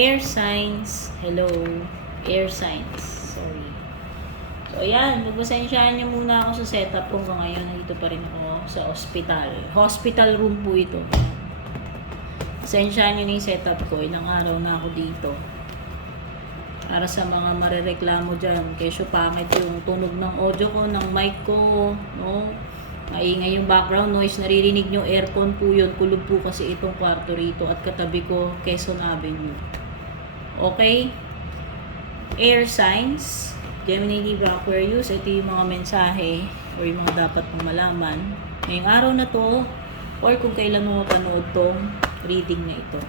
Air signs. Hello. Air signs. Sorry. So, ayan. Magpasensyahan niyo muna ako sa setup ko ngayon. Nandito pa rin ako sa hospital. Hospital room po ito. Pasensyahan niyo na yung setup ko. Ilang araw na ako dito. Para sa mga marereklamo dyan. Kesyo pangit yung tunog ng audio ko, ng mic ko. No? Maingay yung background noise. Naririnig nyo, aircon po yun. Kulog po kasi itong kwarto rito. At katabi ko, Quezon Avenue. Okay? Air signs. Gemini, Libra, Aquarius. Ito yung mga mensahe or yung mga dapat mong malaman. Ngayong araw na to or kung kailan mo mapanood tong reading na ito.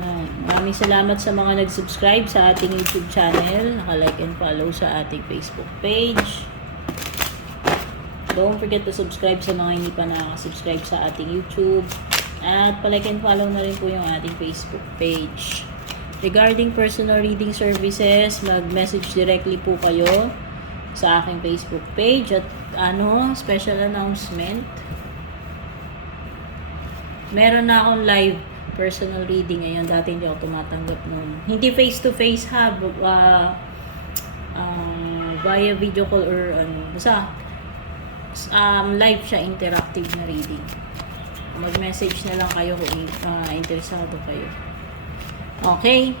Ayan. Maraming salamat sa mga nag-subscribe sa ating YouTube channel. Naka-like and follow sa ating Facebook page. Don't forget to subscribe sa mga hindi pa nakaka-subscribe sa ating YouTube. At pa-like and follow na rin po yung ating Facebook page. Regarding personal reading services, mag-message directly po kayo sa aking Facebook page. At special announcement. Meron na akong live personal reading ngayon. Dati hindi ako tumatanggap nun. Hindi face-to-face ha. Via video call or basta live siya, interactive na reading. Mag-message na lang kayo kung interesado kayo. Okay?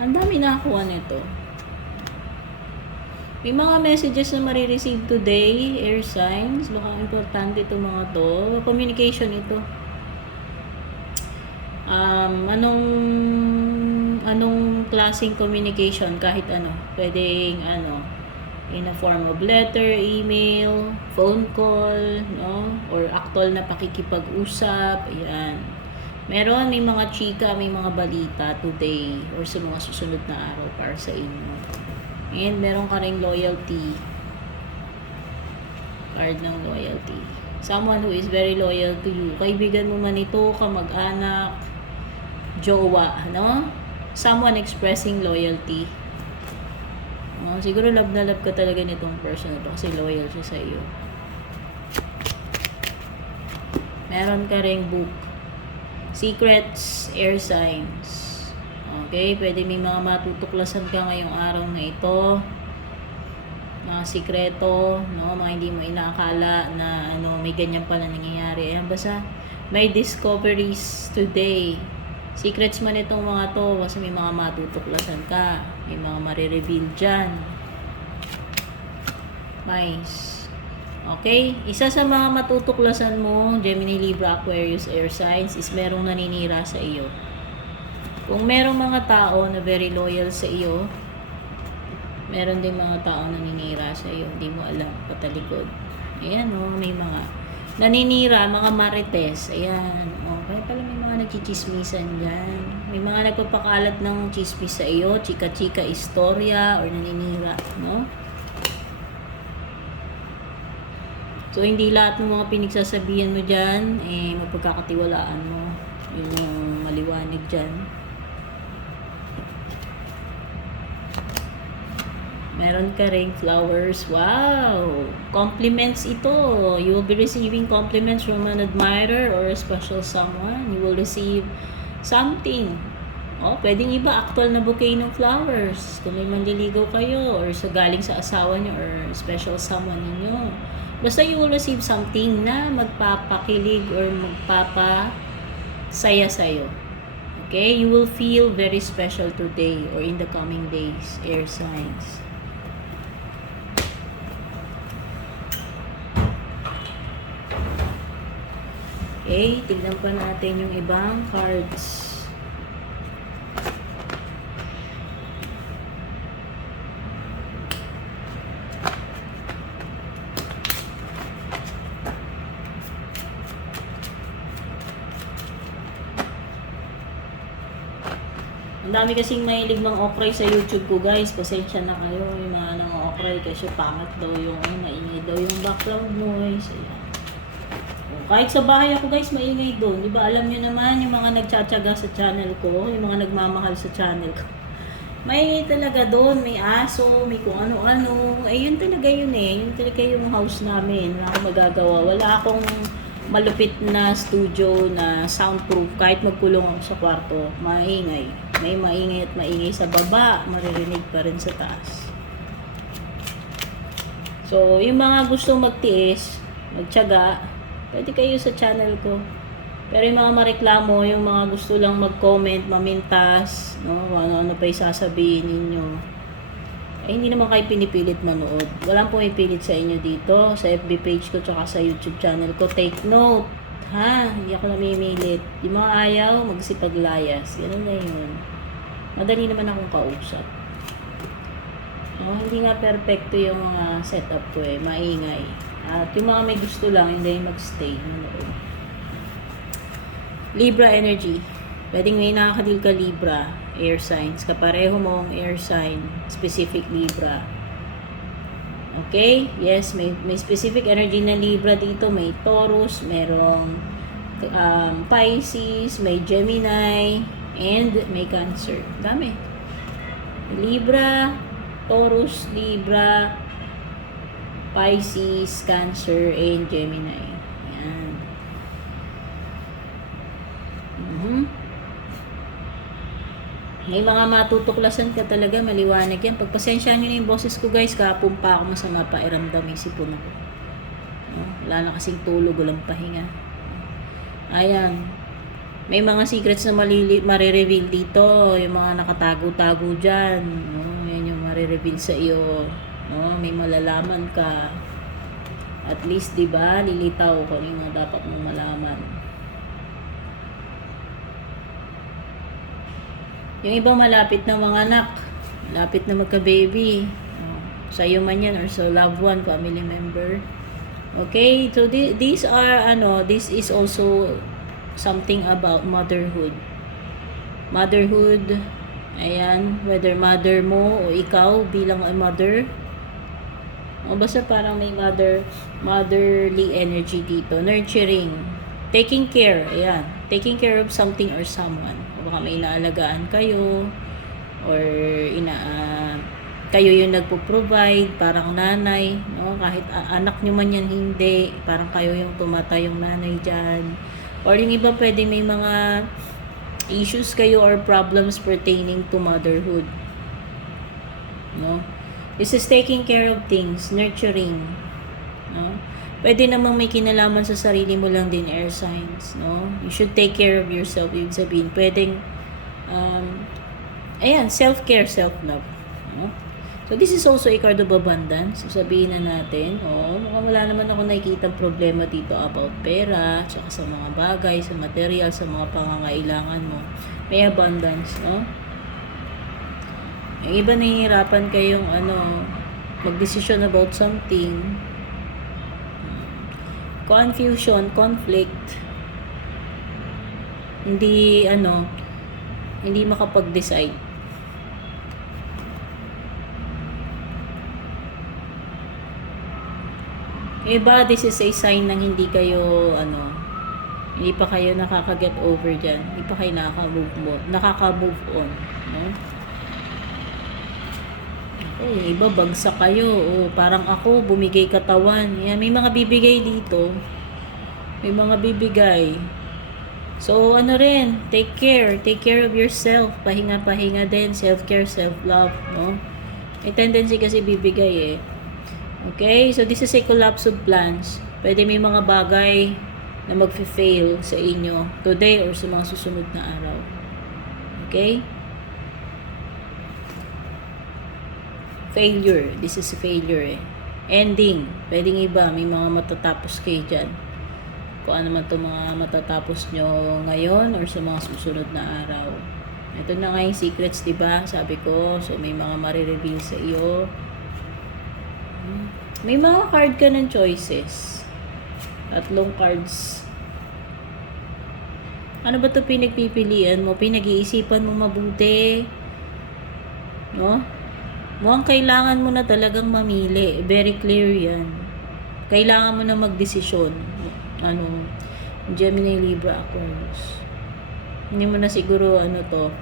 Ang dami nakakuha nito. May mga messages na marireceive today, air signs. Baka importante itong mga to. Communication ito. Anong klaseng communication, kahit ano. Pwedeng in a form of letter, email, phone call, no? Or actual na pakikipag-usap. Ayan. May mga chika, may mga balita today or sa mga susunod na araw para sa inyo. And meron ka ring loyalty. Card ng loyalty. Someone who is very loyal to you. Kaibigan mo man ito, kamag-anak, jowa, Someone expressing loyalty. Siguro love na love ka talaga nitong person na to kasi loyal siya sa iyo. Meron ka ring book. Secrets, air signs. Okay, pwede may mga matutuklasan ka ngayong araw na ito. Mga sikreto, mga hindi mo inaakala na may ganyan pala nangyayari. Ayan, basta may discoveries today. Secrets man itong mga to kasi may mga matutuklasan ka. May mga marireveal dyan. Nice. Okay? Isa sa mga matutuklasan mo, Gemini, Libra, Aquarius, air signs, is merong naninira sa iyo. Kung merong mga tao na very loyal sa iyo, meron din mga tao na naninira sa iyo. Hindi mo alam, patalikod. Ayan, may mga naninira, mga marites. Ayan, kaya pala may mga nagchichismisan dyan. May mga nagpapakalat ng chismis sa iyo, chika-chika, istorya, or naninira, So, hindi lahat ng mga pinagsasabihan mo dyan, mapagkakatiwalaan mo. Yun yung maliwanag dyan. Meron ka ring flowers. Wow! Compliments ito. You will be receiving compliments from an admirer or a special someone. You will receive something. Pwedeng iba, actual na bouquet ng flowers. Kung may manliligaw kayo or galing sa asawa nyo or special someone ninyo. Basta you will receive something na magpapakilig or magpapasaya sa'yo. Okay? You will feel very special today or in the coming days. Air signs. Okay, tignan pa natin yung ibang cards. Ang dami kasing mahilig ng okray sa YouTube ko, guys. Pasensya na kayo. Yung mga nang okray kasi pangat daw yung maingay daw yung background noise. Ayan. Kahit sa bahay ako, guys, maingay doon. Diba, alam niyo naman yung mga nagtsatsaga sa channel ko, yung mga nagmamahal sa channel ko. Maingay talaga doon. May aso, may kung ano-ano. Yun talaga yun. Yun talaga yung house namin. Wala akong magagawa. Wala akong malupit na studio na soundproof. Kahit magkulong ako sa kwarto, maingay. May maingay at maingay sa baba, maririnig pa rin sa taas. So, yung mga gusto magtiis, magtiyaga, pwede kayo sa channel ko. Pero yung mga mareklamo, yung mga gusto lang mag-comment, mamintas, no, ano-ano pa yung sasabihin ninyo, eh, hindi naman kayo pinipilit manood. Walang pumipilit sa inyo dito, sa FB page ko, tsaka sa YouTube channel ko. Take note, ha? Hindi ako namimilit. Yung mga ayaw, magsipaglayas. Ganun na yun. Madali naman akong kausap. No, hindi nga perfecto yung mga setup ko eh. Maingay. At yung mga may gusto lang, hindi magstay. Manood. Libra energy. Pwedeng may nakakadil ka Libra, air signs. Kapareho mong air sign, specific Libra. Okay? Yes, may specific energy na Libra dito. May Taurus, merong Pisces, may Gemini, and may Cancer. Dami. Libra, Taurus, Libra, Pisces, Cancer, and Gemini. Yan. May mga matutuklasan ka talaga, maliwanag yan. Pagpasensyahan nyo na yung boses ko guys, kahapon pa ako masama pa iramdam yung sipon ako. No? Wala na kasing tulog, walang pahinga. Ayan. May mga secrets na marireveal dito, yung mga nakatago-tago dyan. No? Yan yung marireveal sa iyo. No? May malalaman ka. At least, di ba, lilitaw kung ano yung mga dapat mong malaman. Yung ibang malapit na mga anak, malapit na magka-baby, sa'yo man yan or sa loved one, family member. Okay, so these are, this is also something about motherhood. Motherhood, ayan, whether mother mo o ikaw bilang a mother, o basta parang may motherly energy dito, nurturing, taking care, ayan, taking care of something or someone. Baka may inaalagaan kayo or kayo yung nagpo-provide, parang nanay, no? Kahit anak nyo man yan, hindi, parang kayo yung tumatayong nanay dyan. Or yung iba pwede may mga issues kayo or problems pertaining to motherhood, no? This is taking care of things, nurturing, no? Pwede namang may kinalaman sa sarili mo lang din, air signs, no? You should take care of yourself, ibig sabihin. Pwedeng, ayan, self-care, self-love, no? So, this is also a card of abundance. So, sabihin na natin, mukhang wala naman ako nakikita problema dito about pera, tsaka sa mga bagay, sa material, sa mga pangangailangan mo. May abundance, no? Yung iba nahihirapan kayong, mag-decision about something. Confusion, conflict, hindi makapag-decide. Iba, this is a sign ng hindi kayo, hindi pa kayo nakaka-get over dyan. Hindi pa kayo nakaka-move on, no? Iba bagsak kayo. Parang ako, bumigay katawan. Yan, may mga bibigay dito. May mga bibigay. So, rin, take care. Take care of yourself. Pahinga-pahinga din. Self-care, self-love, no? May tendency kasi bibigay eh. Okay? So, this is a collapse of plans. Pwede may mga bagay na mag-fail sa inyo today or sa mga susunod na araw. Okay? Failure. This is failure eh. Ending. Pwedeng iba. May mga matatapos kayo dyan. Kung ano man itong mga matatapos nyo ngayon or sa mga susunod na araw. Ito na nga yung secrets, diba? Sabi ko, so may mga marireveal sa iyo. May mga card ka ng choices. 3 cards. Ano ba ito pinagpipilian mo? Pinag-iisipan mo mabuti. No? Mukhang kailangan mo na talagang mamili. Very clear yan. Kailangan mo na magdesisyon. Gemini, Libra, Aquarius. Hindi mo na siguro to.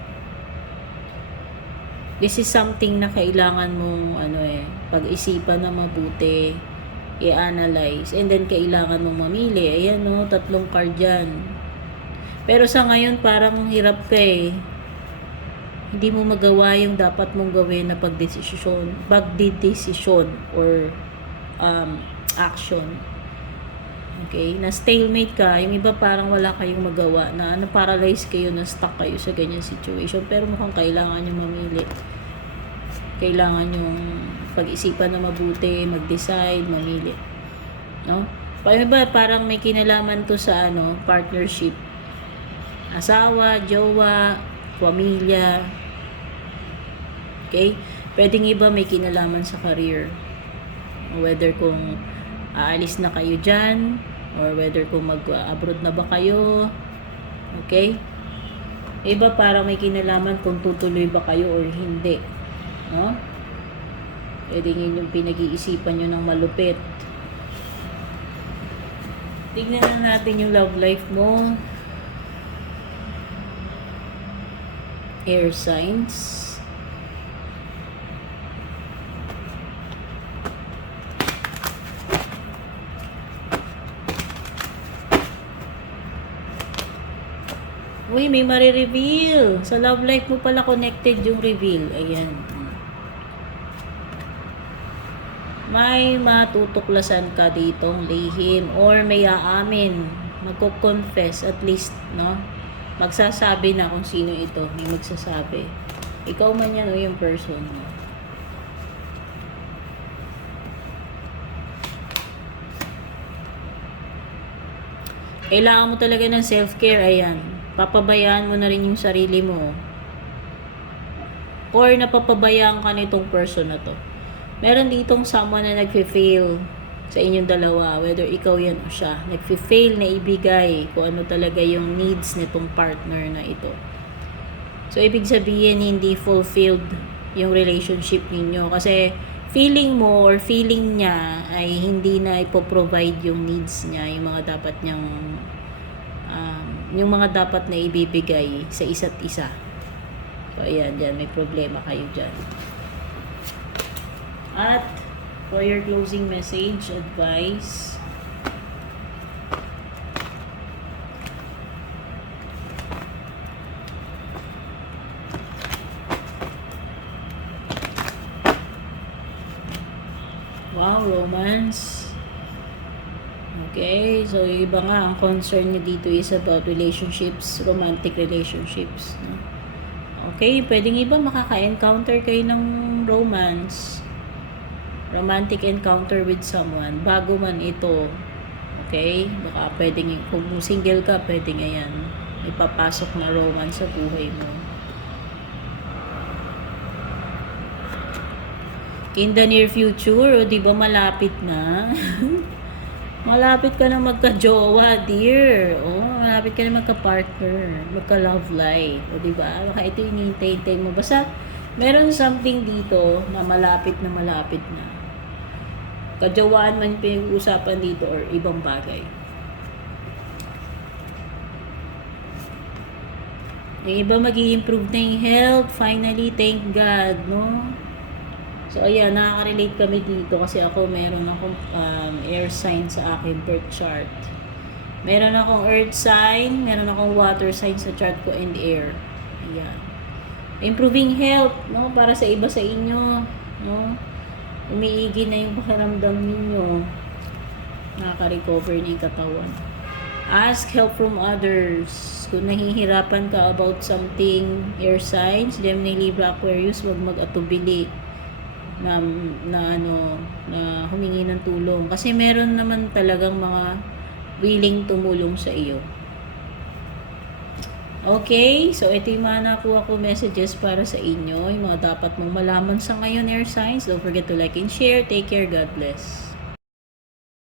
This is something na kailangan mong pag-isipan na mabuti. i-analyze. And then, kailangan mong mamili. Ayan, no? 3 card yan. Pero sa ngayon, parang hirap ka eh. Hindi mo magawa yung dapat mong gawin na pagdesisyon or action. Okay? Na stalemate ka. Yung iba parang wala kayong magawa. Na paralyze kayo, na stuck kayo sa ganyan situation. Pero mukhang kailangan nyo mamili. Kailangan yung pag-isipan na mabuti, mag-decide, mamili. No? Yung iba parang may kinalaman to sa partnership. Asawa, jowa, pamilya. Okay? Pwedeng iba may kinalaman sa career. Whether kung aalis na kayo dyan, or whether kung mag-abroad na ba kayo. Okay? Iba parang may kinalaman kung tutuloy ba kayo or hindi. No? Pwedeng yun yung pinag-iisipan nyo ng malupit. Tignan na natin yung love life mo. Air signs. Uy, may marireveal. Sa love life mo pala connected yung reveal. Ayan. May matutuklasan ka ditong lihim or may aamin. Magko-confess at least, no? Magsasabi na kung sino ito. May magsasabi. Ikaw man yan o yung person mo. Kailangan mo talaga ng self-care. Ayan. Papabayaan mo na rin yung sarili mo. Or napapabayaan ka nitong person na to. Meron ditong someone na nagfe-fail sa inyong dalawa, whether ikaw yan o siya, nagfi-fail na ibigay kung ano talaga yung needs nitong partner na ito. So, ibig sabihin, hindi fulfilled yung relationship ninyo. Kasi, feeling mo or feeling niya ay hindi na ipoprovide yung needs niya, yung mga dapat niyang, yung mga dapat na ibibigay sa isa't isa. So, ayan, dyan, may problema kayo dyan. At, for your closing message, advice. Wow, romance. Okay, so yung iba nga, ang concern niya dito is about relationships, romantic relationships. No? Okay, pwedeng iba makaka-encounter kayo ng romance. Romantic encounter with someone bago man ito. Okay? Baka pwedeng, kung single ka, pwedeng ayan, ipapasok na romance sa buhay mo. In the near future, o di ba malapit na? Malapit ka na magka-jowa, dear. Oh, malapit ka na magka-partner, magka-love life. O di ba? Baka ito yung hinihintay mo. Basta meron something dito na malapit na. Kajawaan man pinag-uusapan dito or ibang bagay. Yung iba mag-i-improve na yung health. Finally, thank God, no? So, ayan, nakaka-relate kami dito kasi ako meron akong air sign sa aking birth chart. Meron akong earth sign, meron akong water sign sa chart ko and air. Ayan. Improving health, no? Para sa iba sa inyo, no? Umiigi na yung pakiramdam ninyo. Nakaka-recover na yung katawan. Ask help from others. Kung nahihirapan ka about something, air signs, Gemini, Libra, Aquarius, wag mag-atubili na humingi ng tulong. Kasi meron naman talagang mga willing tumulong sa iyo. Okay, so ito yung mga nakuha ko messages para sa inyo, yung mga dapat mong malaman sa ngayon, air signs. Don't forget to like and share. Take care. God bless.